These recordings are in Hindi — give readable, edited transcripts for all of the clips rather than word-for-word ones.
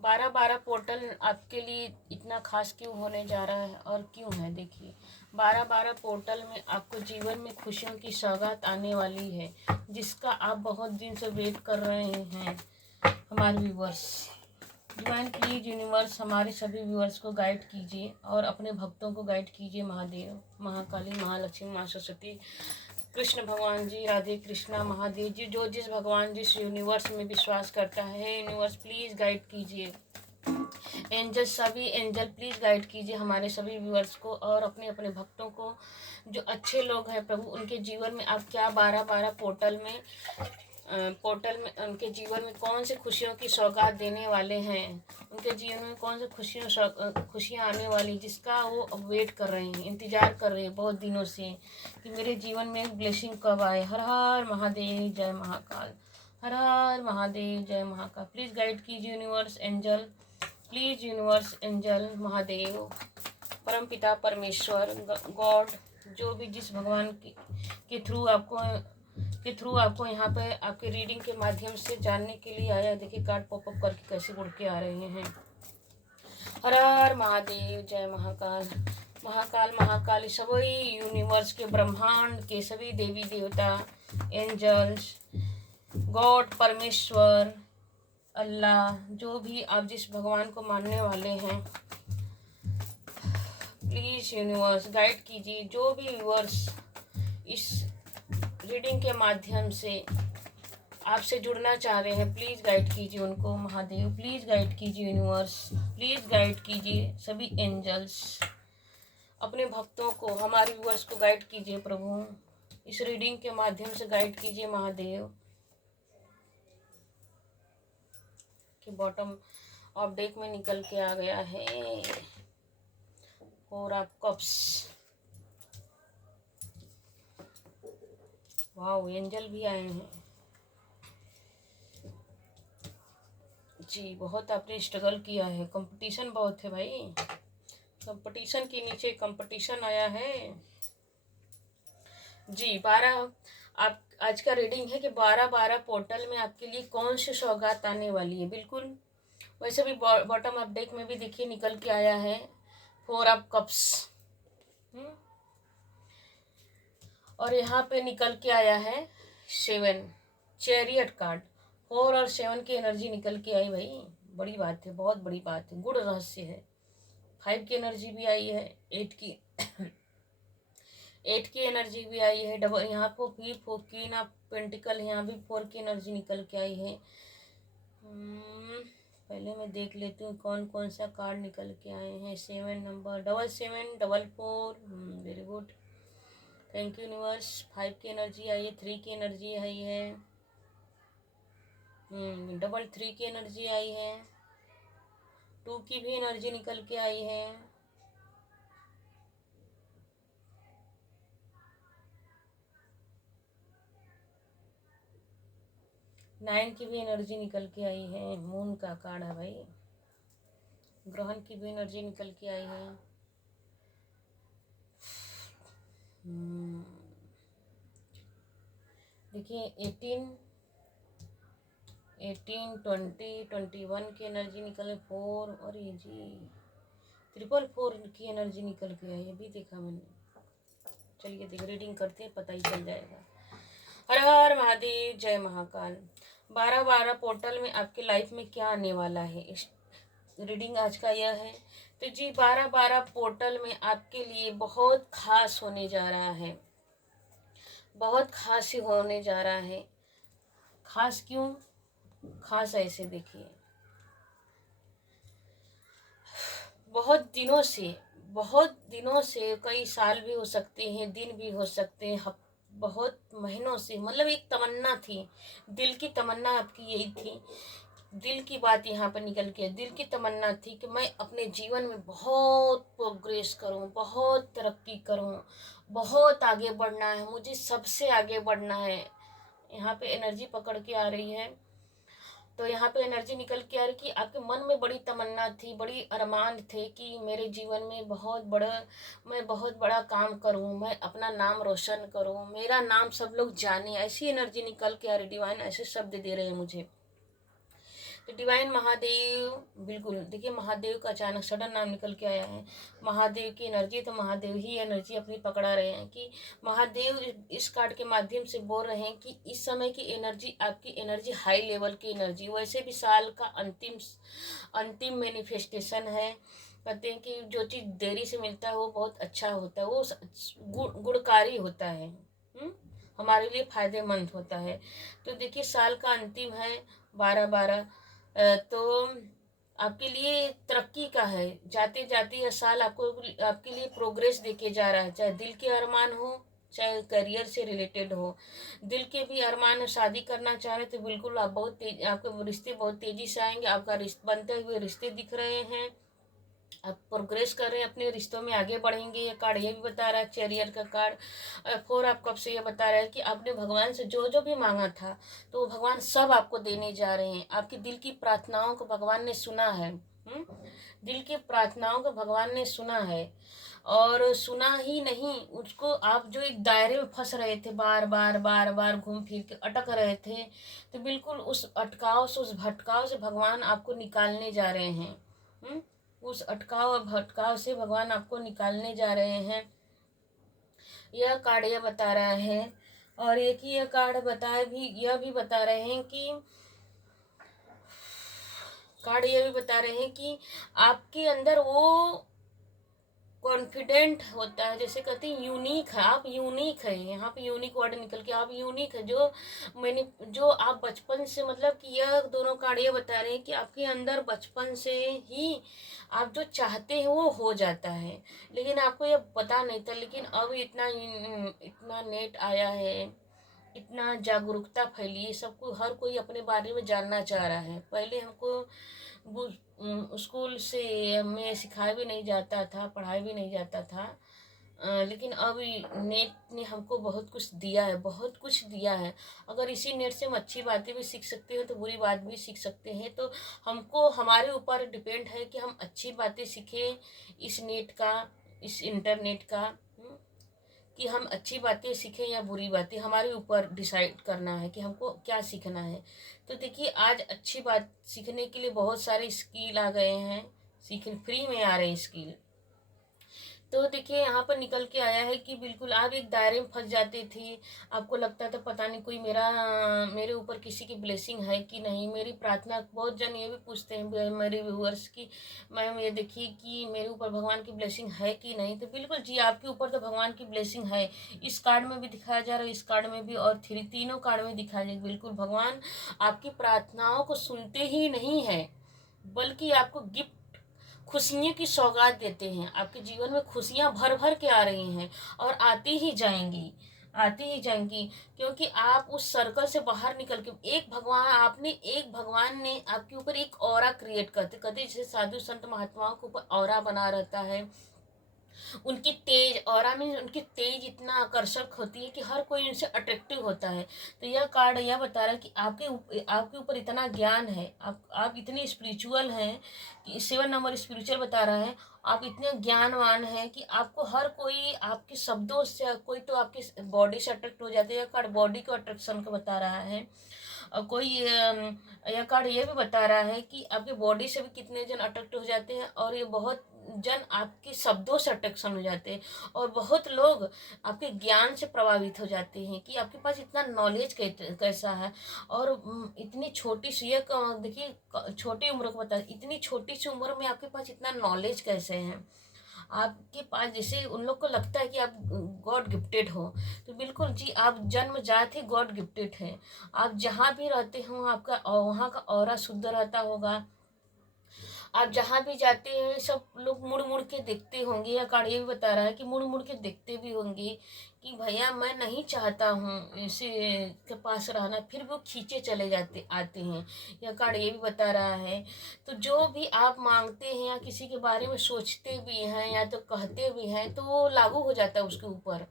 12-12 पोर्टल आपके लिए इतना खास क्यों होने जा रहा है और क्यों है? देखिए, 12-12 पोर्टल में आपको जीवन में खुशियों की सौगात आने वाली है, जिसका आप बहुत दिन से वेट कर रहे हैं। हमारे व्यूवर्स, डिवाइन प्लीज यूनिवर्स हमारे सभी व्यूवर्स को गाइड कीजिए और अपने भक्तों को गाइड कीजिए। महादेव, महाकाली, महालक्ष्मी, माँ सरस्वती, कृष्ण भगवान जी, राधे कृष्णा, महादेव जी, जो जिस भगवान जिस यूनिवर्स में विश्वास करता है, यूनिवर्स प्लीज गाइड कीजिए। एंजल, सभी एंजल प्लीज गाइड कीजिए हमारे सभी व्यूअर्स को और अपने अपने भक्तों को, जो अच्छे लोग हैं प्रभु, उनके जीवन में आप क्या 12-12 पोर्टल में उनके जीवन में कौन से खुशियों की सौगात देने वाले हैं, उनके जीवन में कौन से खुशियाँ आने वाली, जिसका वो अब वेट कर रहे हैं, इंतजार कर रहे हैं बहुत दिनों से कि मेरे जीवन में ब्लेसिंग कब आए। हर हर महादेव, जय महाकाल। हर हर महादेव, जय महाकाल। प्लीज़ गाइड कीजिए universe angel, please universe angel, Mahadev, परम पिता परमेश्वर, गॉड, जो भी जिस भगवान के थ्रू आपको यहाँ पे आपके रीडिंग के माध्यम से जानने के लिए आया। देखिए कार्ड पॉपअप करके कैसे उड़ के आ रहे हैं। हर हर महादेव, जय महाकाल। महाकाल महाकाली सभी यूनिवर्स के, ब्रह्मांड के सभी देवी देवता, एंजल्स, गॉड, परमेश्वर, अल्लाह, जो भी आप जिस भगवान को मानने वाले हैं, प्लीज़ यूनिवर्स गाइड कीजिए। जो भी व्यूअर्स इस रीडिंग के माध्यम से आपसे जुड़ना चाह रहे हैं, प्लीज़ गाइड कीजिए उनको। महादेव प्लीज़ गाइड कीजिए, यूनिवर्स प्लीज़ गाइड कीजिए, सभी एंजल्स अपने भक्तों को, हमारे व्यूअर्स को गाइड कीजिए प्रभु, इस रीडिंग के माध्यम से गाइड कीजिए महादेव। कि बॉटम ऑफ डेक में निकल के आ गया है four of cups. Wow, angel भी आए हैं जी। बहुत आपने स्ट्रगल किया है, कंपटीशन बहुत है भाई, कंपटीशन के नीचे कंपटीशन आया है जी। 12 आप आज का रीडिंग है कि 12-12 पोर्टल में आपके लिए कौन सी सौगात आने वाली है। बिल्कुल वैसे भी बॉटम ऑफ डेक में भी देखिए निकल के आया है फोर ऑफ कप्स, और यहाँ पे निकल के आया है 7 चैरियट कार्ड। 4 और 7 की एनर्जी निकल के आई भाई, बड़ी बात है, बहुत बड़ी बात है, गुड़ रहस्य है। 5 की एनर्जी भी आई है, 8 की 8 की एनर्जी भी आई है, डबल यहाँ पर भी 4 क्वीन ऑफ पेंटिकल, यहाँ भी 4 की एनर्जी निकल के आई है। पहले मैं देख लेती हूँ कौन कौन सा कार्ड निकल के आए हैं। 7 number, 7744, very good, thank you universe. 5 की एनर्जी आई है, 3 की एनर्जी आई है, 3 की एनर्जी आई है, 2 की भी एनर्जी निकल के आई है, 9 की भी एनर्जी निकल के आई है। मून का कार्ड है भाई, ग्रहण की भी एनर्जी निकल के आई है। देखिए 18, 20, 21 की एनर्जी निकल, 4 और ये जी 444 की एनर्जी निकल के आई, अभी देखा मैंने। चलिए देख रीडिंग करते हैं, पता ही चल जाएगा। हर हर महादेव, जय महाकाल। 12-12 पोर्टल में आपकी लाइफ में क्या आने वाला है, इस रीडिंग आज का यह है। तो जी 12-12 पोर्टल में आपके लिए बहुत खास होने जा रहा है, बहुत खास ही होने जा रहा है। खास क्यों खास, ऐसे देखिए बहुत दिनों से, कई साल भी हो सकते हैं, दिन भी हो सकते हैं, बहुत महीनों से, मतलब एक तमन्ना थी, दिल की तमन्ना आपकी यही थी, दिल की बात यहाँ पर निकल के, दिल की तमन्ना थी कि मैं अपने जीवन में बहुत प्रोग्रेस करूँ, बहुत तरक्की करूँ, बहुत आगे बढ़ना है, मुझे सबसे आगे बढ़ना है। यहाँ पे एनर्जी पकड़ के आ रही है, तो यहाँ पे एनर्जी निकल के आ रही कि आपके मन में बड़ी तमन्ना थी, बड़ी अरमान थे कि मेरे जीवन में मैं बहुत बड़ा काम करूँ, मैं अपना नाम रोशन करूँ, मेरा नाम सब लोग जाने, ऐसी एनर्जी निकल के आ रही। डिवाइन ऐसे शब्द दे रहे हैं मुझे, तो डिवाइन महादेव, बिल्कुल देखिए महादेव का अचानक सडन नाम निकल के आया है। महादेव की एनर्जी, तो महादेव ही एनर्जी अपनी पकड़ा रहे हैं कि महादेव इस कार्ड के माध्यम से बोल रहे हैं कि इस समय की एनर्जी, आपकी एनर्जी हाई लेवल की एनर्जी, वैसे भी साल का अंतिम अंतिम मैनिफेस्टेशन है। कहते हैं कि जो चीज़ देरी से मिलता है वो बहुत अच्छा होता है, वो गुणकारी होता है, हमारे लिए फायदेमंद होता है। तो देखिए साल का अंतिम है 12/12, तो आपके लिए तरक्की का है। जाते जाते यह साल आपको, आपके लिए प्रोग्रेस देके जा रहा है, चाहे दिल के अरमान हो, चाहे करियर से रिलेटेड हो। दिल के भी अरमान, शादी करना चाह रहे तो बिल्कुल आप बहुत तेज, आपके रिश्ते बहुत तेजी से आएंगे। आपका बनते हुए रिश्ते दिख रहे हैं, आप प्रोग्रेस कर रहे हैं, अपने रिश्तों में आगे बढ़ेंगे। ये कार्ड ये भी बता रहा है, चैरियर का कार्ड 4 ऑफ कप से ये बता रहा है कि आपने भगवान से जो जो भी मांगा था तो भगवान सब आपको देने जा रहे हैं। आपकी दिल की प्रार्थनाओं को भगवान ने सुना है, दिल की प्रार्थनाओं को भगवान ने सुना है। और सुना ही नहीं, उसको आप जो एक दायरे में फंस रहे थे, बार बार बार बार घूम फिर के अटक रहे थे, तो बिल्कुल उस अटकाव से, उस भटकाव से भगवान आपको निकालने जा रहे हैं। उस अटकाव और भटकाव से भगवान आपको निकालने जा रहे हैं, यह कार्ड यह बता रहा है। और एक ही यह कार्ड बताए भी, यह भी बता रहे हैं कि कार्ड ये भी बता रहे हैं कि आपके अंदर वो कॉन्फिडेंट होता है, जैसे कहते हैं यूनिक है, आप यूनिक है। यहाँ पे यूनिक वर्ड निकल के, आप यूनिक है। जो आप बचपन से, मतलब कि यह दोनों कार्ड ये बता रहे हैं कि आपके अंदर बचपन से ही आप जो चाहते हैं वो हो जाता है, लेकिन आपको यह पता नहीं था। लेकिन अब इतना इतना नेट आया है, इतना जागरूकता फैली है, सबको, हर कोई अपने बारे में जानना चाह रहा है। पहले हमको स्कूल से में सिखाया भी नहीं जाता था, पढ़ाया भी नहीं जाता था, लेकिन अब नेट ने हमको बहुत कुछ दिया है, बहुत कुछ दिया है। अगर इसी नेट से हम अच्छी बातें भी सीख सकते हैं तो बुरी बात भी सीख सकते हैं। तो हमको, हमारे ऊपर डिपेंड है कि हम अच्छी बातें सीखें इस नेट का, इस इंटरनेट का, कि हम अच्छी बातें सीखें या बुरी बातें, हमारे ऊपर डिसाइड करना है कि हमको क्या सीखना है। तो देखिए आज अच्छी बात सीखने के लिए बहुत सारे स्किल आ गए हैं, फ्री में आ रहे हैं स्किल। तो देखिए यहाँ पर निकल के आया है कि बिल्कुल आप एक दायरे में फंस जाते थे, आपको लगता था पता नहीं कोई मेरे ऊपर किसी की ब्लेसिंग है कि नहीं। मेरी प्रार्थना, बहुत जन ये भी पूछते हैं मेरे व्यूअर्स की, मैम ये देखिए कि मेरे ऊपर भगवान की ब्लेसिंग है कि नहीं। तो बिल्कुल जी, आपके ऊपर तो भगवान की ब्लेसिंग है। इस कार्ड में भी दिखाया जा रहा है, इस कार्ड में भी, और तीनों कार्ड में दिखाया जा रहा है। बिल्कुल भगवान आपकी प्रार्थनाओं को सुनते ही नहीं है, बल्कि आपको गिफ्ट, खुशियों की सौगात देते हैं। आपके जीवन में खुशियां भर भर के आ रही हैं और आती ही जाएंगी, आती ही जाएंगी, क्योंकि आप उस सर्कल से बाहर निकल के, एक भगवान ने आपके ऊपर एक ऑरा क्रिएट करते करते, जैसे साधु संत महात्माओं के ऊपर ऑरा बना रहता है, उनकी तेज, ऑरा में उनकी तेज इतना आकर्षक होती है कि हर कोई उनसे अट्रैक्टिव होता है। तो यह कार्ड यह बता रहा है कि आपके ऊपर इतना ज्ञान है, आप इतने स्पिरिचुअल हैं कि 7 नंबर स्पिरिचुअल बता रहा है। आप इतने ज्ञानवान हैं कि आपको हर कोई आपके शब्दों से, कोई तो आपकी बॉडी से अट्रैक्ट हो जाते हैं। यह कार्ड बॉडी को अट्रैक्शन का बता रहा है। और कोई यह कार्ड ये भी बता रहा है कि आपके बॉडी से भी कितने जन अट्रैक्ट हो जाते हैं, और ये बहुत जन आपके शब्दों से अट्रैक्शन हो जाते हैं, और बहुत लोग आपके ज्ञान से प्रभावित हो जाते हैं कि आपके पास इतना नॉलेज कैसा है। और इतनी छोटी सी, ये देखिए छोटी उम्र को बता, इतनी छोटी सी उम्र में आपके पास इतना नॉलेज कैसे है आपके पास। जैसे उन लोग को लगता है कि आप गॉड गिफ्टेड हो, तो बिल्कुल जी आप जन्मजात ही गॉड गिफ्टेड है। आप जहाँ भी रहते हो आपका वहाँ का ऑरा शुद्ध रहता होगा। आप जहाँ भी जाते हैं सब लोग मुड़ मुड़ के देखते होंगे, या कार्ड ये भी बता रहा है कि मुड़ मुड़ के देखते भी होंगे कि भैया मैं नहीं चाहता हूँ इसे के पास रहना, फिर वो खींचे चले जाते आते हैं। यह कार्ड ये भी बता रहा है। तो जो भी आप मांगते हैं या किसी के बारे में सोचते भी हैं या तो कहते भी हैं, तो वो लागू हो जाता है उसके ऊपर।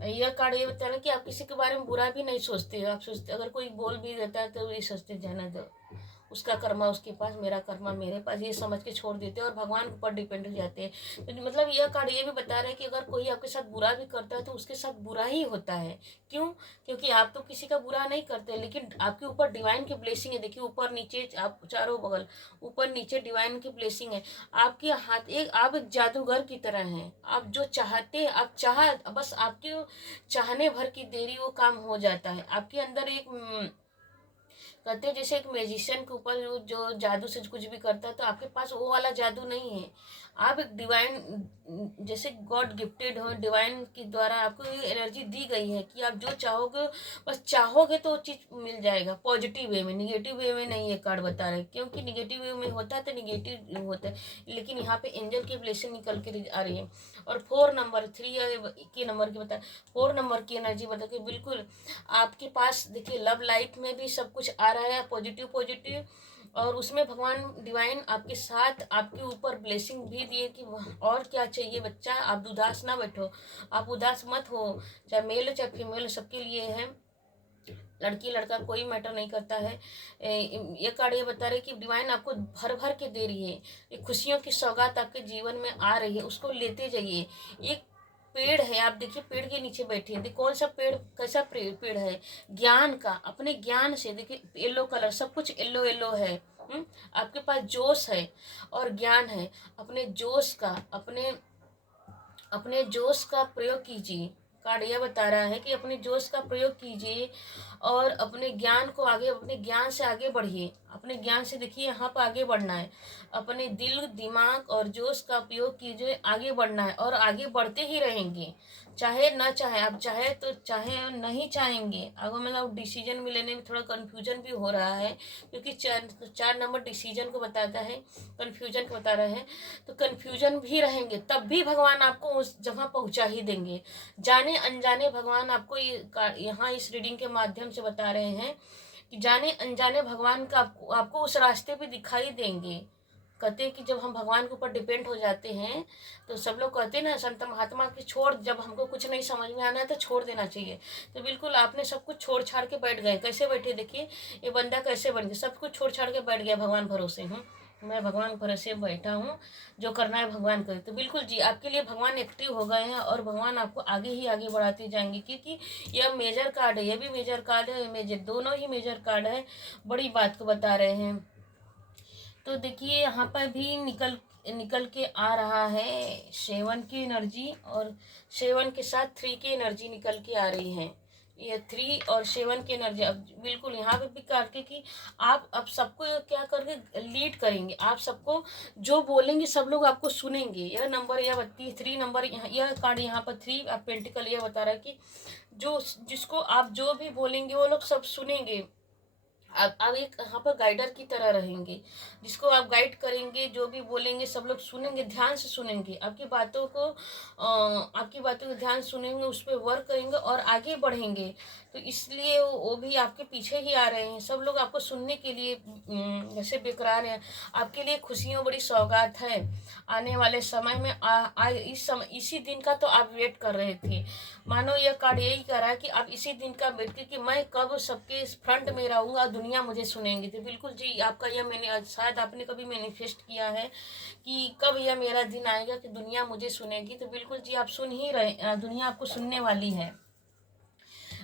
यह कार्ड ये बता रहा है कि आप किसी के बारे में बुरा भी नहीं सोचते हो। आप सोचते, अगर कोई बोल भी देता है तो ये सोचते जाना दो, उसका कर्मा उसके पास, मेरा कर्मा मेरे पास, ये समझ के छोड़ देते हैं और भगवान के ऊपर डिपेंड हो जाते हैं। तो मतलब यह कार्ड ये भी बता रहा है कि अगर कोई आपके साथ बुरा भी करता है तो उसके साथ बुरा ही होता है। क्यों? क्योंकि आप तो किसी का बुरा नहीं करते, लेकिन आपके ऊपर डिवाइन की ब्लेसिंग है। देखिए ऊपर नीचे, आप चारों बगल ऊपर नीचे डिवाइन की ब्लेसिंग है आपके हाथ। आप एक जादूगर की तरह हैं। आप जो चाहते, आप बस आपके चाहने भर की देरी वो काम हो जाता है। आपके अंदर एक कहते हैं जैसे एक मैजिशियन के ऊपर जो जादू से कुछ भी करता है, तो आपके पास वो वाला जादू नहीं है। आप एक डिवाइन, जैसे गॉड गिफ्टेड हो, डिवाइन के द्वारा आपको ये एनर्जी दी गई है कि आप जो चाहोगे, बस चाहोगे तो वो चीज़ मिल जाएगा पॉजिटिव वे में, निगेटिव वे में नहीं। ये कार्ड बता रहे हैं, क्योंकि निगेटिव वे में होता है तो निगेटिव होता है, लेकिन यहाँ पे एंजल की ब्लेसिंग निकल के आ रही है। और 4 नंबर 3 के नंबर की बता, 4 नंबर की एनर्जी बता के बिल्कुल आपके पास देखिए लव लाइफ में भी सब कुछ आ रहा है पॉजिटिव पॉजिटिव, और उसमें भगवान डिवाइन आपके साथ, आपके ऊपर ब्लेसिंग भी दिए कि और क्या चाहिए बच्चा, आप उदास ना बैठो, आप उदास मत हो। चाहे मेल हो चाहे फीमेल, सबके लिए है, लड़की लड़का कोई मैटर नहीं करता है। ये कार्ड ये बता रहे कि डिवाइन आपको भर भर के दे रही है, ये खुशियों की सौगात आपके जीवन में आ रही है, उसको लेते जाइए। एक पेड़ है, आप देखिए पेड़ के नीचे बैठे हैं, कौन सा पेड़, कैसा पेड़ है, ज्ञान का। अपने ज्ञान से देखिए येलो कलर, सब कुछ येलो येलो है। आपके पास जोश है और ज्ञान है। अपने जोश का, अपने जोश का प्रयोग कीजिए। कार्ड यह बता रहा है कि अपने जोश का प्रयोग कीजिए और अपने ज्ञान को आगे, अपने ज्ञान से आगे बढ़िए। अपने ज्ञान से देखिए यहाँ पर आगे बढ़ना है, अपने दिल दिमाग और जोश का उपयोग कीजिए, आगे बढ़ना है और आगे बढ़ते ही रहेंगे, चाहे ना चाहे। आप चाहे तो चाहे, नहीं चाहेंगे अगर मतलब डिसीजन में लेने में थोड़ा कन्फ्यूजन भी हो रहा है, क्योंकि 4 नंबर डिसीजन को बताता है, कन्फ्यूजन को बता रहे हैं, तो कन्फ्यूजन भी रहेंगे तब भी भगवान आपको उस जगह पहुंचा ही देंगे। जाने अनजाने भगवान आपको यहाँ इस रीडिंग के माध्यम से बता रहे हैं कि जाने अनजाने भगवान का आपको उस रास्ते पे दिखाई देंगे। कहते हैं कि जब हम भगवान के ऊपर डिपेंड हो जाते हैं, तो सब लोग कहते हैं ना संत महात्मा की, छोड़, जब हमको कुछ नहीं समझ में आना है तो छोड़ देना चाहिए। तो बिल्कुल आपने सब कुछ छोड़ छाड़ के बैठ गए। कैसे बैठे देखिए, ये बंदा कैसे बन गया, सब कुछ छोड़ छाड़ के बैठ गया, भगवान भरोसे हूँ, मैं भगवान भरोसे बैठा हूँ, जो करना है भगवान करे। तो बिल्कुल जी आपके लिए भगवान एक्टिव हो गए हैं और भगवान आपको आगे ही आगे बढ़ाते जाएंगे, क्योंकि यह मेजर कार्ड है, यह भी मेजर कार्ड है, मेजर, दोनों ही मेजर कार्ड है, बड़ी बात को बता रहे हैं। तो देखिए यहाँ पर भी निकल के आ रहा है 7 की एनर्जी, और 7 के साथ 3 की एनर्जी निकल के आ रही है। ये 3 और 7 की एनर्जी अब बिल्कुल यहाँ पे भी करके कि आप अब सबको क्या करके लीड करेंगे, आप सबको जो बोलेंगे सब लोग आपको सुनेंगे। यह नंबर यह 3 नंबर, यह कार्ड यहाँ पर 3 आप पेंटिकल यह बता रहा है कि जो जिसको आप जो भी बोलेंगे वो लोग सब सुनेंगे। आप एक यहाँ पर गाइडर की तरह रहेंगे, जिसको आप गाइड करेंगे, जो भी बोलेंगे सब लोग सुनेंगे, ध्यान से सुनेंगे, आपकी बातों को ध्यान सुनेंगे, उस पर वर्क करेंगे और आगे बढ़ेंगे। तो इसलिए वो भी आपके पीछे ही आ रहे हैं, सब लोग आपको सुनने के लिए जैसे बेकरार हैं। आपके लिए खुशियों बड़ी सौगात है आने वाले समय में। इस समय, इसी दिन का तो आप वेट कर रहे थे। मानो यह कार्ड यही कह रहा है कि आप इसी दिन का वेट कि मैं कब सबके फ्रंट में रहूंगा, दुनिया मुझे सुनेंगी। तो बिल्कुल जी आपका यह, मैंने शायद आपने कभी मैनिफेस्ट किया है कि कब यह मेरा दिन आएगा कि दुनिया मुझे सुनेगी। तो बिल्कुल जी आप सुन ही रहे, दुनिया आपको सुनने वाली है।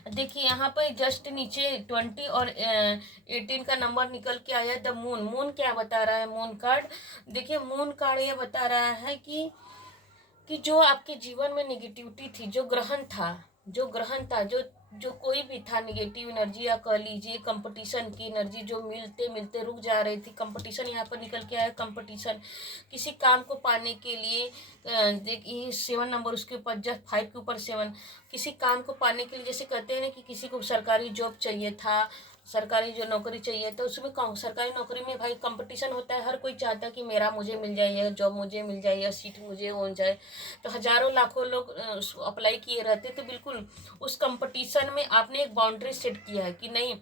देखिए यहाँ पर जस्ट नीचे 20 और 18 का नंबर निकल के आया, द मून। मून क्या बता रहा है मून कार्ड? देखिए मून कार्ड ये बता रहा है कि जो आपके जीवन में निगेटिविटी थी, जो ग्रहण था, जो कोई भी था निगेटिव एनर्जी, या कह लीजिए कंपटीशन की एनर्जी, जो मिलते मिलते रुक जा रही थी। कंपटीशन यहाँ पर निकल के आया, कंपटीशन किसी काम को पाने के लिए। देखिए 7 नंबर उसके ऊपर, जस्ट 5 के ऊपर 7, किसी काम को पाने के लिए, जैसे कहते हैं ना कि किसी को सरकारी जॉब चाहिए था, सरकारी जो नौकरी चाहिए, तो उसमें सरकारी नौकरी में भाई कंपटीशन होता है, हर कोई चाहता है कि मेरा मुझे मिल जाए, या जॉब मुझे मिल जाए, या सीट मुझे हो जाए। तो हजारों लाखों लोग अप्लाई किए रहते। तो बिल्कुल उस कंपटीशन में आपने एक बाउंड्री सेट किया है कि नहीं,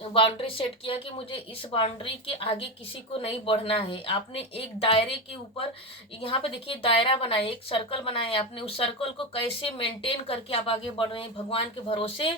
बाउंड्री सेट किया कि मुझे इस बाउंड्री के आगे किसी को नहीं बढ़ना है। आपने एक दायरे के ऊपर, यहाँ पे देखिए दायरा बनाए, एक सर्कल बनाए, आपने उस सर्कल को कैसे मेंटेन करके आप आगे बढ़ रहे हैं भगवान के भरोसे।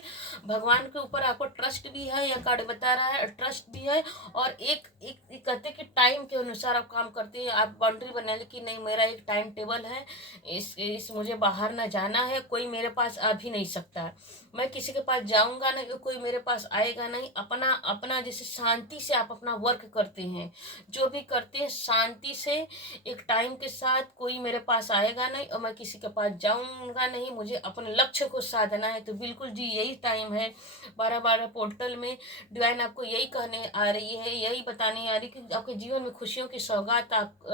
भगवान के ऊपर आपको ट्रस्ट भी है, यह कार्ड बता रहा है, ट्रस्ट भी है। और एक कहते हैं कि टाइम के अनुसार आप काम करते हैं। आप बाउंड्री बना ले कि नहीं, मेरा एक टाइम टेबल है, इस मुझे बाहर ना जाना है, कोई मेरे पास आ भी नहीं सकता है, मैं किसी के पास जाऊंगा नहीं, कोई मेरे पास आएगा नहीं। अपना अपना जैसे शांति से आप अपना वर्क करते हैं, जो भी करते हैं शांति से, एक टाइम के साथ, कोई मेरे पास आएगा नहीं और मैं किसी के पास जाऊंगा नहीं, मुझे अपने लक्ष्य को साधना है। तो बिल्कुल जी यही टाइम है। 12/12 पोर्टल में डिवाइन आपको यही कहने आ रही है, यही बताने आ रही कि आपके जीवन में खुशियों की सौगात आप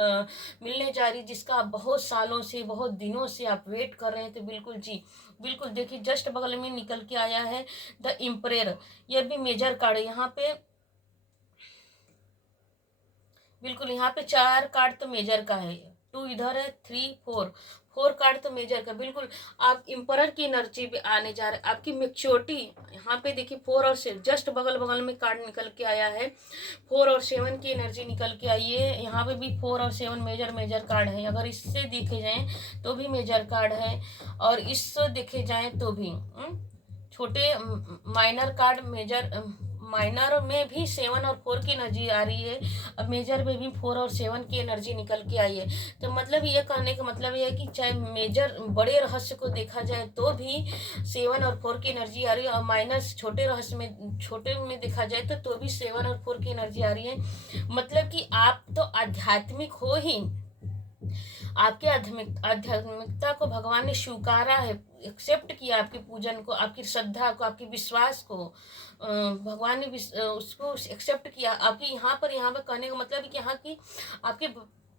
मिलने जा रही, जिसका आप बहुत सालों से, बहुत दिनों से आप वेट कर रहे हैं। तो बिल्कुल जी, बिल्कुल देखिए जस्ट बगल में निकल के आया है द इम्परेयर। यह भी मेजर कार्ड है यहाँ पे, बिल्कुल यहाँ पे 4 कार्ड तो मेजर का है, 2 इधर है, 3 4, 4 कार्ड तो मेजर का। बिल्कुल आप इम्परर की एनर्जी पे आने जा रहे हैं, आपकी मेच्योरिटी। यहाँ पे देखिए 4 और 6 जस्ट बगल बगल में कार्ड निकल के आया है, 4 और 7 की एनर्जी निकल के आई है। यहाँ पे भी 4 और 7 मेजर कार्ड है। अगर इससे देखे जाए तो भी मेजर कार्ड है, और इससे देखे जाए तो भी छोटे माइनर कार्ड। मेजर माइनर में भी 7 और 4 की एनर्जी आ रही है, अब मेजर में भी 4 और 7 की एनर्जी निकल के आई है। तो मतलब ये कहने का मतलब ये है कि चाहे मेजर बड़े रहस्य को देखा जाए तो भी 7 और 4 की एनर्जी आ रही है, और माइनस छोटे रहस्य में, छोटे में देखा जाए तो भी 7 और 4 की एनर्जी आ रही है। मतलब कि आप तो आध्यात्मिक हो ही, आपके आध्यात्मिकता को भगवान ने स्वीकारा है, एक्सेप्ट किया, आपके पूजन को, आपकी श्रद्धा को, आपके विश्वास को भगवान ने उसको एक्सेप्ट किया। आपकी यहाँ पर कहने का मतलब है कि यहाँ की आपके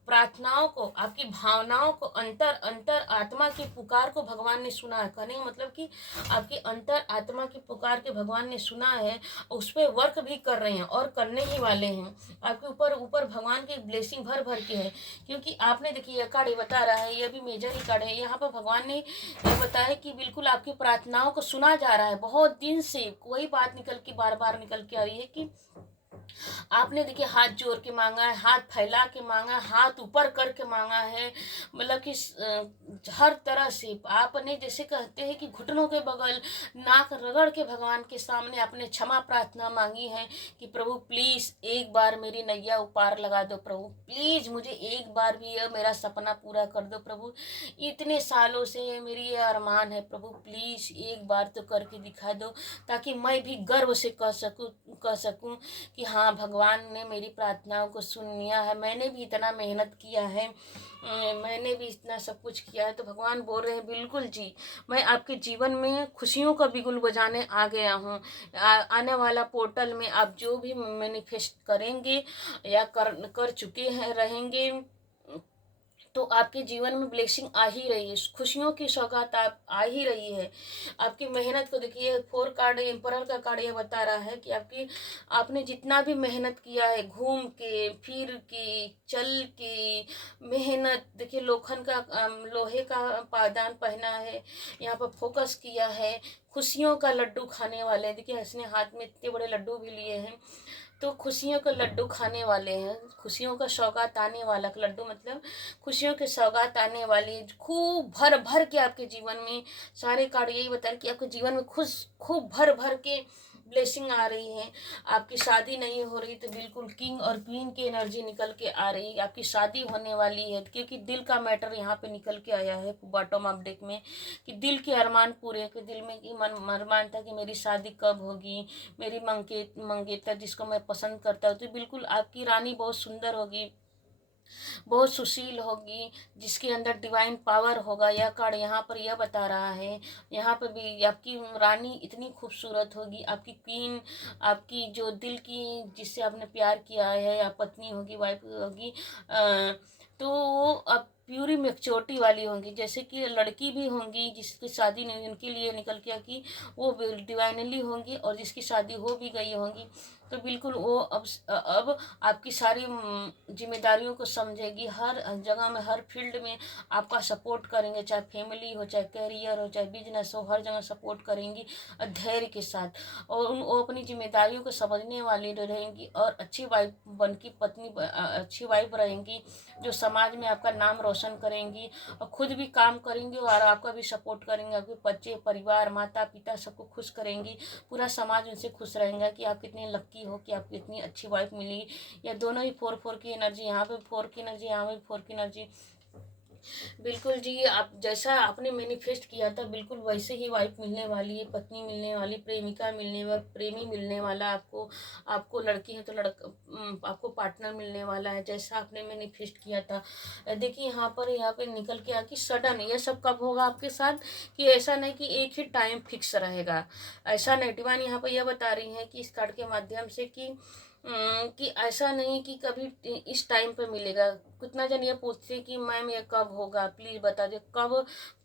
प्रार्थनाओं को, आपकी भावनाओं को, अंतर आत्मा की पुकार को भगवान ने सुना है। कहने का मतलब कि आपकी अंतर आत्मा की पुकार के भगवान ने सुना है, उस पर वर्क भी कर रहे हैं और करने ही वाले हैं। आपके ऊपर भगवान की ब्लेसिंग भर भर के है, क्योंकि आपने देखिए यह कार्ड बता रहा है, यह भी मेजर ही कार्ड है। यहाँ पर भगवान ने यह बताया कि बिल्कुल आपकी प्रार्थनाओं को सुना जा रहा है। बहुत दिन से कोई बात निकल के बार बार निकल के आ रही है कि आपने देखिए हाथ जोड़ के मांगा है, हाथ फैला के मांगा, हाथ ऊपर करके मांगा है, मतलब कि हर तरह से आपने, जैसे कहते हैं कि घुटनों के बगल, नाक रगड़ के भगवान के सामने आपने क्षमा प्रार्थना मांगी है कि प्रभु प्लीज एक बार मेरी नैया उपार लगा दो, प्रभु प्लीज मुझे एक बार भी यह मेरा सपना पूरा कर दो, प्रभु इतने सालों से मेरी ये अरमान है, प्रभु प्लीज एक बार तो करके दिखा दो, ताकि मैं भी गर्व से कह सकूं कि हाँ भगवान ने मेरी प्रार्थनाओं को सुन लिया है। मैंने भी इतना मेहनत किया है, मैंने भी इतना सब कुछ किया है। तो भगवान बोल रहे हैं बिल्कुल जी, मैं आपके जीवन में खुशियों का बिगुल बजाने आ गया हूँ। आने वाला पोर्टल में आप जो भी मैनिफेस्ट करेंगे या कर चुके हैं रहेंगे, तो आपके जीवन में ब्लेसिंग आ ही रही है, खुशियों की सौगात आप आ ही रही है। आपकी मेहनत को देखिए, 4 कार्ड एम्परर का कार्ड ये बता रहा है कि आपने जितना भी मेहनत किया है, घूम के, फिर के, चल के, मेहनत देखिए, लोहे का पायदान पहना है, यहाँ पर फोकस किया है, खुशियों का लड्डू खाने वाले हैं। देखिए हंसने हाथ में इतने बड़े लड्डू भी लिए हैं, तो खुशियों का लड्डू खाने वाले हैं, खुशियों का सौगात आने वाला। लड्डू मतलब खुशियों के सौगात आने वाली, खूब भर भर के आपके जीवन में। सारे कार्ड यही बता रहे कि आपके जीवन में खूब भर भर के ब्लेसिंग आ रही है। आपकी शादी नहीं हो रही तो बिल्कुल किंग और क्वीन की एनर्जी निकल के आ रही है, आपकी शादी होने वाली है, क्योंकि दिल का मैटर यहाँ पे निकल के आया है बॉटम ऑफ डेक में, कि दिल के अरमान पूरे, के दिल में कि अरमान था कि मेरी शादी कब होगी, मेरी मंगेतर जिसको मैं पसंद करता हूँ, तो बिल्कुल आपकी रानी बहुत सुंदर होगी, बहुत सुशील होगी, जिसके अंदर डिवाइन पावर होगा। यह कार्ड यहाँ पर यह बता रहा है। यहाँ पर भी आपकी रानी इतनी खूबसूरत होगी, आपकी क्वीन, आपकी जो दिल की, जिससे आपने प्यार किया है, या पत्नी होगी, वाइफ होगी, तो अब प्यूरी मैच्योरिटी वाली होंगी। जैसे कि लड़की भी होंगी जिसकी शादी नहीं, उनके लिए निकल के कि वो डिवाइनली होंगी, और जिसकी शादी हो भी गई होंगी तो बिल्कुल वो अब आपकी सारी जिम्मेदारियों को समझेगी, हर जगह में, हर फील्ड में आपका सपोर्ट करेंगे, चाहे फैमिली हो, चाहे करियर हो, चाहे बिजनेस हो, हर जगह सपोर्ट करेंगी धैर्य के साथ। और वो अपनी जिम्मेदारियों को समझने वाली रहेंगी, और अच्छी वाइफ बन की पत्नी अच्छी वाइफ रहेंगी, जो समाज में आपका नाम रोशन करेंगी, और खुद भी काम करेंगी और आपका भी सपोर्ट करेंगे। आपके बच्चे, परिवार, माता पिता सबको खुश करेंगी, पूरा समाज उनसे खुश रहेगा कि आप कितनी लक्की हो कि आपको इतनी अच्छी वाइफ मिली। या दोनों ही 4 की एनर्जी, यहाँ पे 4 की एनर्जी, यहाँ पे 4 की एनर्जी। बिल्कुल जी, आप जैसा आपने मैनिफेस्ट किया था बिल्कुल वैसे ही वाइफ मिलने वाली है, पत्नी मिलने वाली, प्रेमिका मिलने वाला, प्रेमी मिलने वाला आपको। आपको लड़की है तो आपको पार्टनर मिलने वाला है, जैसा आपने मैनिफेस्ट किया था। देखिए यहाँ पे निकल के आ कि सडन ये सब कब होगा आपके साथ, कि ऐसा नहीं कि एक ही टाइम फिक्स रहेगा, ऐसा नहीं। डिवाइन यहाँ पर यह बता रही है कि इस कार्ड के माध्यम से कि ऐसा नहीं कि कभी इस टाइम पे मिलेगा। कितना जन ये पूछते कि मैम ये कब होगा, प्लीज़ बता दे। कब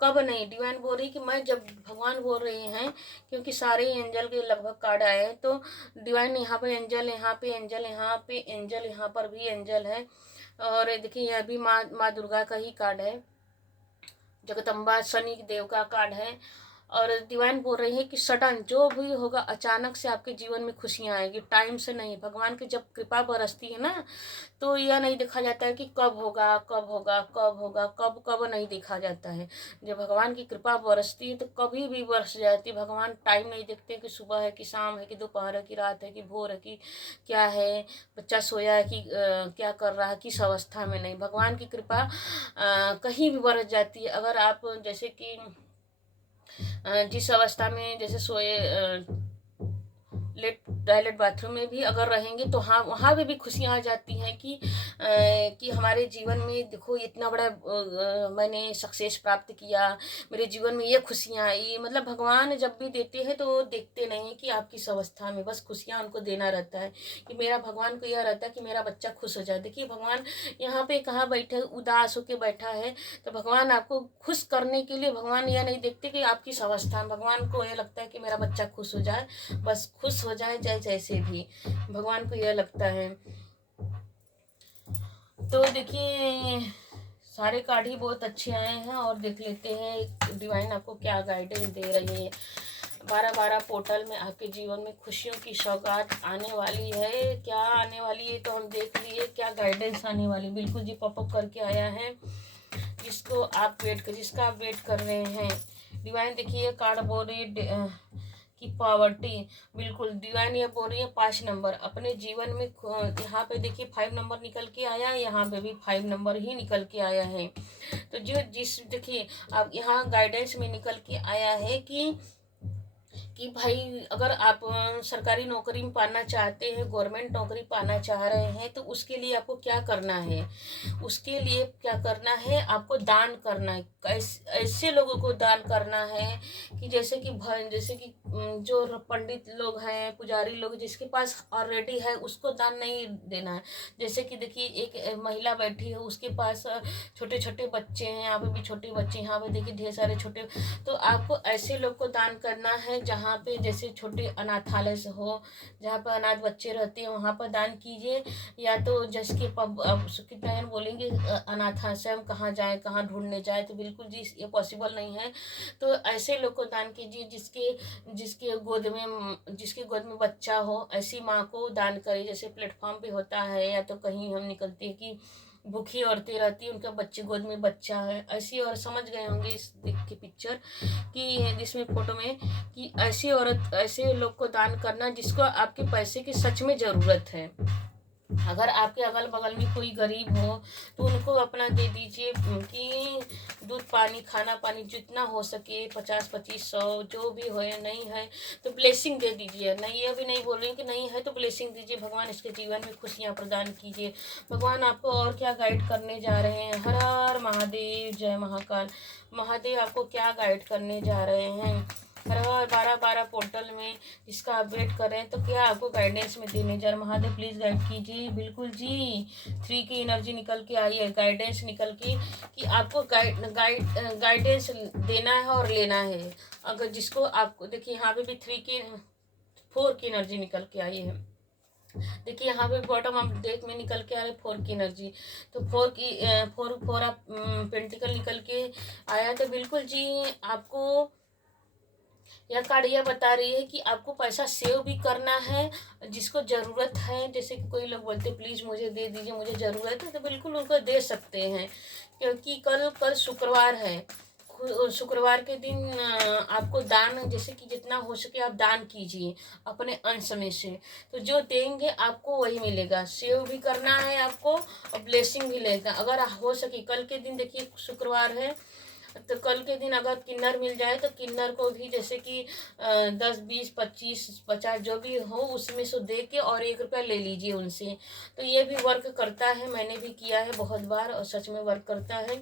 कब नहीं, डिवाइन बोल रही कि मैं जब भगवान बोल रहे हैं, क्योंकि सारे एंजल के लगभग कार्ड आए हैं, तो डिवाइन यहाँ पे एंजल, यहाँ पे एंजल, यहाँ पे एंजल, यहाँ पर भी एंजल है। और देखिए यह भी माँ दुर्गा का ही कार्ड है, जगदम्बा शनि देव का कार्ड है। और डिवाइन बोल रही है कि सडन जो भी होगा अचानक से आपके जीवन में खुशियाँ आएगी, टाइम से नहीं। भगवान की जब कृपा बरसती है ना, तो यह नहीं देखा जाता है कि कब होगा, कब होगा, कब होगा, कब कब नहीं देखा जाता है। जब भगवान की कृपा बरसती है तो कभी भी बरस जाती है। भगवान टाइम नहीं देखते कि सुबह है कि शाम है कि दोपहर है कि रात है कि भोर है कि क्या है, बच्चा सोया है कि क्या कर रहा है, किस अवस्था में नहीं। भगवान की कृपा कहीं भी बरस जाती है। अगर आप जैसे कि जिस अवस्था में जैसे सोए लेट टॉयलेट बाथरूम में भी अगर रहेंगे तो हाँ, वहाँ पे भी खुशियाँ आ जाती हैं कि हमारे जीवन में देखो इतना बड़ा मैंने सक्सेस प्राप्त किया, मेरे जीवन में ये खुशियाँ आई। मतलब भगवान जब भी देते हैं तो वो देखते नहीं कि आप किस अवस्था में, बस खुशियाँ उनको देना रहता है। कि मेरा भगवान को यह रहता है कि मेरा बच्चा खुश हो जाए। देखिए भगवान यहाँ पे कहाँ बैठे, उदास होके बैठा है, तो भगवान आपको खुश करने के लिए, भगवान यह नहीं देखते कि आप किस अवस्था में, भगवान को यह लगता है कि मेरा बच्चा खुश हो जाए, बस खुश हो जाए, चाहे जैसे भी, भगवान को यह लगता है। तो देखिए सारे कार्ड ही बहुत अच्छे आए हैं, और देख लेते हैं डिवाइन आपको क्या गाइडेंस दे रही है। 12-12 पोर्टल में आपके जीवन में खुशियों की सौगात आने वाली है। क्या आने वाली है तो हम देख लिए, क्या गाइडेंस आने वाली। बिल्कुल जी पॉपअप करके आया है, जिसका आप वेट कर रहे हैं। डिवाइन देखिए कार्ड बोल रही है की पॉवर्टी। बिल्कुल डिवाइन ये बोल रही है 5 नंबर अपने जीवन में। यहाँ पे देखिए 5 नंबर निकल के आया है, यहाँ पे भी 5 नंबर ही निकल के आया है। तो देखिए अब यहाँ गाइडेंस में निकल के आया है कि भाई अगर आप सरकारी नौकरी में पाना चाहते हैं, गवर्नमेंट नौकरी पाना चाह रहे हैं, तो उसके लिए आपको क्या करना है, उसके लिए क्या करना है, आपको दान करना है। ऐसे लोगों को दान करना है कि जैसे कि जो पंडित लोग हैं, पुजारी लोग, जिसके पास ऑलरेडी है उसको दान नहीं देना है। जैसे कि देखिए एक महिला बैठी है, उसके पास छोटे छोटे बच्चे हैं, यहाँ पे भी छोटे बच्चे, यहाँ पे देखिए ढेर सारे छोटे। तो आपको ऐसे लोग को दान करना है जहाँ पे जैसे छोटे अनाथालय से हो, जहाँ पर अनाथ बच्चे रहते हैं वहाँ पर दान कीजिए। या तो जिसके कितना बोलेंगे अनाथ आश्रम कहाँ जाए, कहाँ ढूंढने जाए, तो बिल्कुल जी ये पॉसिबल नहीं है। तो ऐसे लोग को दान कीजिए जिसके गोद में बच्चा हो, ऐसी माँ को दान करिए। जैसे प्लेटफॉर्म पे होता है, या तो कहीं हम निकलते हैं कि भूखी औरतें रहती हैं, उनका बच्चे गोद में बच्चा है, ऐसी। और समझ गए होंगे इस देख के पिक्चर कि जिसमें फोटो में कि ऐसी औरत, ऐसे लोग को दान करना जिसको आपके पैसे की सच में ज़रूरत है। अगर आपके अगल बगल में कोई गरीब हो तो उनको अपना दे दीजिए कि दूध पानी, खाना पानी जितना हो सके, 50-25 100 जो भी हो। नहीं है तो ब्लेसिंग दे दीजिए। नहीं, ये भी नहीं बोल रही कि नहीं है तो ब्लेसिंग दीजिए। भगवान इसके जीवन में खुशियाँ प्रदान कीजिए। भगवान आपको और क्या गाइड करने जा रहे हैं। हर हर महादेव, जय महाकाल। महादेव आपको क्या गाइड करने जा रहे हैं। हर 12-12 पोर्टल में जिसका आप वेट कर रहे हैं, तो क्या आपको गाइडेंस में देने जा रहे। महादेव प्लीज़ गाइड कीजिए। बिल्कुल जी, 3 की एनर्जी निकल के आई है, गाइडेंस निकल के, कि आपको गाइडेंस देना है और लेना है। अगर जिसको आपको देखिए यहाँ पे भी 4 की एनर्जी निकल के आई है। देखिए यहाँ पे बॉटम ऑफ डेक में निकल के आ रहे 4 की एनर्जी, तो 4 आप पेंटिकल निकल के आया। तो बिल्कुल जी, आपको यह कार्ड यह बता रही है कि आपको पैसा सेव भी करना है। जिसको ज़रूरत है, जैसे कि कोई लोग बोलते प्लीज़ मुझे दे दीजिए, मुझे ज़रूरत है, तो बिल्कुल उनको दे सकते हैं, क्योंकि कल शुक्रवार है। शुक्रवार के दिन आपको दान, जैसे कि जितना हो सके आप दान कीजिए अपने अंश में से, तो जो देंगे आपको वही मिलेगा। सेव भी करना है आपको और ब्लेसिंग भी लेगा। अगर हो सके कल के दिन, देखिए शुक्रवार है, तो कल के दिन अगर किन्नर मिल जाए तो किन्नर को भी, जैसे कि 10, 20, 25, 50 जो भी हो उसमें से दे के और 1 रुपया ले लीजिए उनसे। तो ये भी वर्क करता है, मैंने भी किया है बहुत बार और सच में वर्क करता है।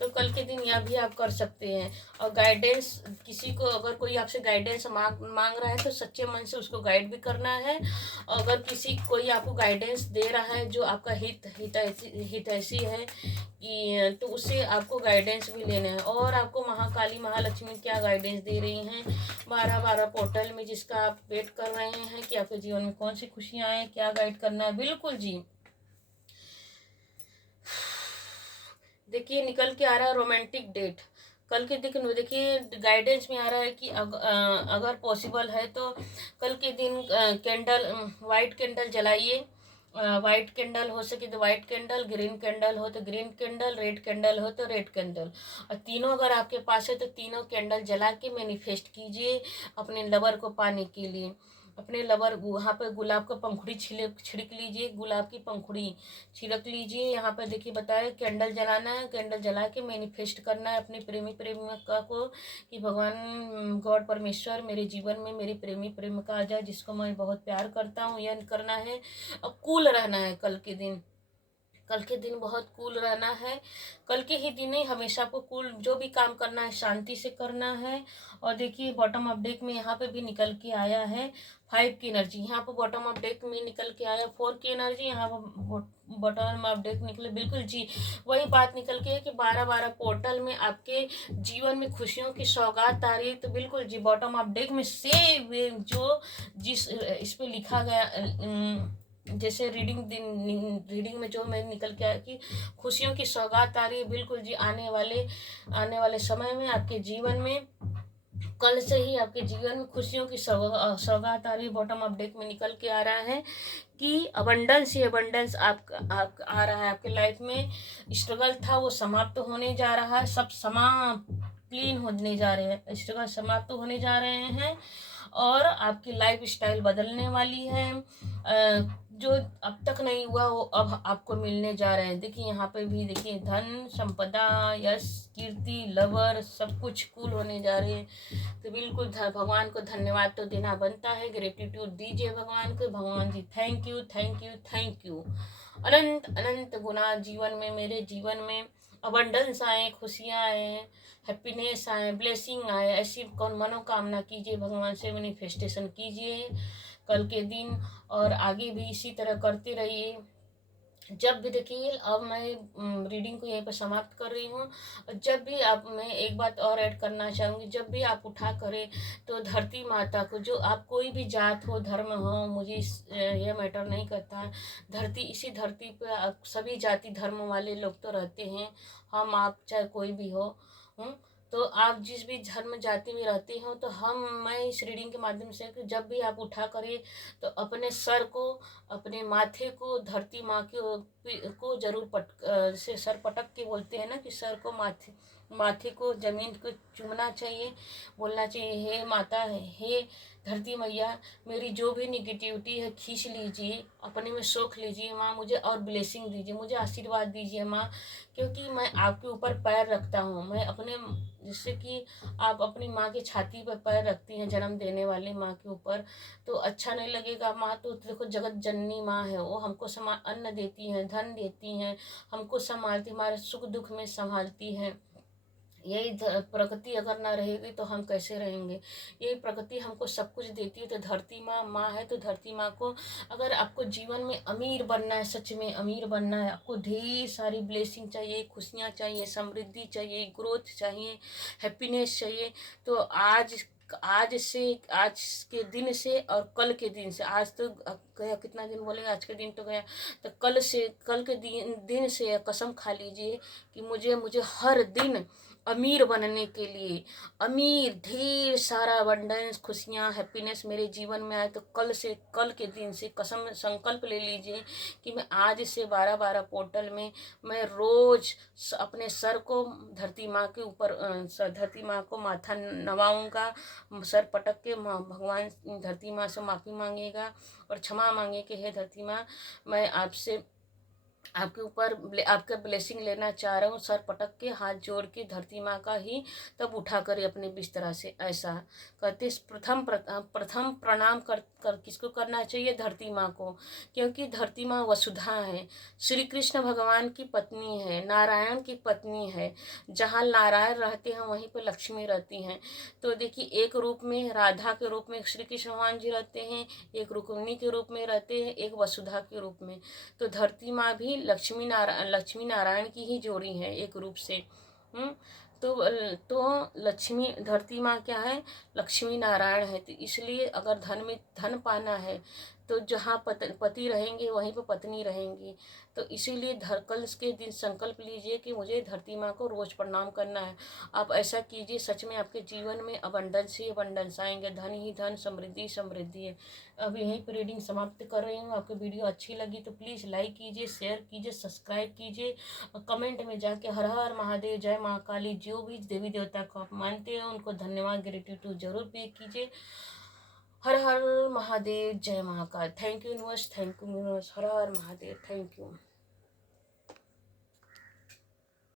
तो कल के दिन यह भी आप कर सकते हैं। और गाइडेंस, किसी को अगर कोई आपसे गाइडेंस मांग रहा है तो सच्चे मन से उसको गाइड भी करना है। अगर कोई आपको गाइडेंस दे रहा है जो आपका हितैषी है, कि तो उससे आपको गाइडेंस भी लेना है। और आपको महाकाली महालक्ष्मी क्या गाइडेंस दे रही हैं 12-12 पोर्टल में, जिसका आप वेट कर रहे हैं कि आपके जीवन में कौन सी खुशियां आए, क्या गाइड करना है। बिल्कुल जी, देखिए निकल के आ रहा है रोमांटिक डेट। कल के दिन देखिए गाइडेंस में आ रहा है कि अगर पॉसिबल है तो कल के दिन कैंडल, वाइट कैंडल जलाइए। वाइट कैंडल हो सके तो वाइट कैंडल, ग्रीन कैंडल हो तो ग्रीन कैंडल, रेड कैंडल हो तो रेड कैंडल, और तीनों अगर आपके पास है तो तीनों कैंडल जला के मैनिफेस्ट कीजिए अपने लवर को पाने के लिए। अपने लवर, वहाँ पर गुलाब का पंखुड़ी छिड़क लीजिए, गुलाब की पंखुड़ी छिड़क लीजिए। यहाँ पर देखिए बताया कैंडल जलाना है, कैंडल जला के मैनिफेस्ट करना है अपने प्रेमिका को, कि भगवान गॉड परमेश्वर मेरे जीवन में मेरी प्रेमिका आ जाए जिसको मैं बहुत प्यार करता हूँ। यह करना है। अब कूल रहना है कल के दिन बहुत कूल रहना है। कल के ही दिन ही हमेशा आपको कूल, जो भी काम करना है शांति से करना है। और देखिए बॉटम ऑफ डेक में यहाँ पे भी निकल के आया है 5 की एनर्जी। यहाँ पर बॉटम ऑफ डेक में निकल के आया 4 की एनर्जी, यहाँ पर बॉटम ऑफ डेक निकले। बिल्कुल जी, वही बात निकल के है कि 12-12 पोर्टल में आपके जीवन में खुशियों की सौगात आ रही है। तो बिल्कुल जी, बॉटम ऑफ डेक में से जो जिस इस पे लिखा गया, जैसे रीडिंग में जो मैं निकल के आया कि खुशियों की सौगात आ रही है। बिल्कुल जी, आने वाले समय में आपके जीवन में, कल से ही आपके जीवन में खुशियों की सौगात आ रही है। बॉटम ऑफ डेक में निकल के आ रहा है कि अबंडेंस ही अबंडेंस आप आ रहा है आपके लाइफ में। स्ट्रगल था वो समाप्त होने जा रहा है, सब क्लीन होने जा रहे हैं, स्ट्रगल समाप्त होने जा रहे हैं और आपकी लाइफ स्टाइल बदलने वाली है। जो अब तक नहीं हुआ वो अब आपको मिलने जा रहे हैं। देखिए यहाँ पे भी देखिए धन, संपदा, यश, कीर्ति, लवर, सब कुछ कूल होने जा रहे हैं। तो बिल्कुल भगवान को धन्यवाद तो देना बनता है, ग्रेटिट्यूड दीजिए भगवान को। भगवान जी thank you, thank you, thank you. अनंत अनंत गुना जीवन में, मेरे जीवन में अबंडेंस आए, खुशियाँ आए, हैप्पीनेस आए, ब्लेसिंग आए, ऐसी कौन मनोकामना कीजिए, भगवान से मैनिफेस्टेशन कीजिए कल के दिन। और आगे भी इसी तरह करते रहिए। जब भी देखिए, अब मैं रीडिंग को यहीं पर समाप्त कर रही हूँ। जब भी आप, मैं एक बात और ऐड करना चाहूँगी, जब भी आप उठा करें तो धरती माता को, जो आप कोई भी जात हो, धर्म हो, मुझे यह मैटर नहीं करता है। इसी धरती पर आप सभी जाति धर्म वाले लोग तो रहते हैं, हम आप चाहे कोई भी हो। तो आप जिस भी धर्म जाति में रहते हो, तो मैं इस रीडिंग के माध्यम से, जब भी आप उठा करें तो अपने सर को, अपने माथे को धरती माँ को जरूर से सर पटक के बोलते हैं ना, कि सर को माथे को जमीन को चूमना चाहिए, बोलना चाहिए हे माता, हे धरती मैया, मेरी जो भी निगेटिविटी है खींच लीजिए, अपने में सोख लीजिए माँ, मुझे और ब्लेसिंग दीजिए, मुझे आशीर्वाद दीजिए माँ, क्योंकि मैं आपके ऊपर पैर रखता हूँ। मैं अपने, जैसे कि आप अपनी माँ की छाती पर पैर रखती हैं जन्म देने वाली माँ के ऊपर, तो अच्छा नहीं लगेगा माँ। तो देखो जगत जननी माँ है, वो हमको अन्न देती हैं, धन देती हैं, हमको संभालती, हमारे सुख दुख में संभालती हैं। यही प्रकृति अगर ना रहेगी तो हम कैसे रहेंगे। यही प्रकृति हमको सब कुछ देती है। तो धरती माँ माँ है, तो धरती माँ को अगर आपको जीवन में अमीर बनना है, सच में अमीर बनना है, आपको ढेर सारी ब्लेसिंग चाहिए, खुशियाँ चाहिए, समृद्धि चाहिए, ग्रोथ चाहिए, हैप्पीनेस चाहिए, तो आज के दिन से और कल के दिन से, आज तो गया, कितना दिन बोलेंगे, आज के दिन तो गया, तो कल के दिन से कसम खा लीजिए कि मुझे मुझे हर दिन अमीर बनने के लिए, अमीर, ढेर सारा अबंडेंस, खुशियाँ, हैप्पीनेस मेरे जीवन में आए। तो कल के दिन से कसम संकल्प ले लीजिए कि मैं आज से 12-12 पोर्टल में मैं रोज अपने सर को धरती माँ के ऊपर धरती माँ को माथा नवाऊंगा, सर पटक के भगवान धरती माँ से माफ़ी मांगेगा और क्षमा मांगे कि हे धरती माँ, मैं आपसे आपके ऊपर आपका ब्लेसिंग लेना चाह रहा हूँ, सर पटक के हाथ जोड़ के धरती माँ का ही तब उठा करे अपने बिस्तरा से। ऐसा कहते प्रथम प्रणाम कर किसको करना चाहिए? धरती माँ को, क्योंकि धरती माँ वसुधा है, श्री कृष्ण भगवान की पत्नी है, नारायण की पत्नी है। जहाँ नारायण रहते हैं वहीं पर लक्ष्मी रहती हैं। तो देखिए, एक रूप में राधा के रूप में श्री कृष्ण भगवान जी रहते हैं, एक रुक्मिणी के रूप में रहते हैं, एक वसुधा के रूप में। तो धरती माँ भी लक्ष्मी नारायण की ही जोड़ी है एक रूप से। हम्म तो लक्ष्मी धरती माँ क्या है? लक्ष्मी नारायण है। तो इसलिए अगर धन में धन पाना है तो जहाँ पति रहेंगे वहीं पर पत्नी रहेंगी। तो इसीलिए कल के दिन संकल्प लीजिए कि मुझे धरती माँ को रोज प्रणाम करना है। आप ऐसा कीजिए, सच में आपके जीवन में अबंडेंस ही अबंडेंस आएंगे, धन ही धन, समृद्धि समृद्धि है। अब यहीं पर रीडिंग समाप्त कर रही हूँ। आपको वीडियो अच्छी लगी तो प्लीज़ लाइक कीजिए, शेयर कीजिए, सब्सक्राइब कीजिए और कमेंट में जाके हर हर महादेव, जय माँ काली, जो भी देवी देवता को आप मानते हो उनको धन्यवाद, ग्रेटिट्यूड जरूर पे कीजिए। हर हर महादेव, जय Mahakal. Thank you universe, thank you universe, her her Mahadev, thank you.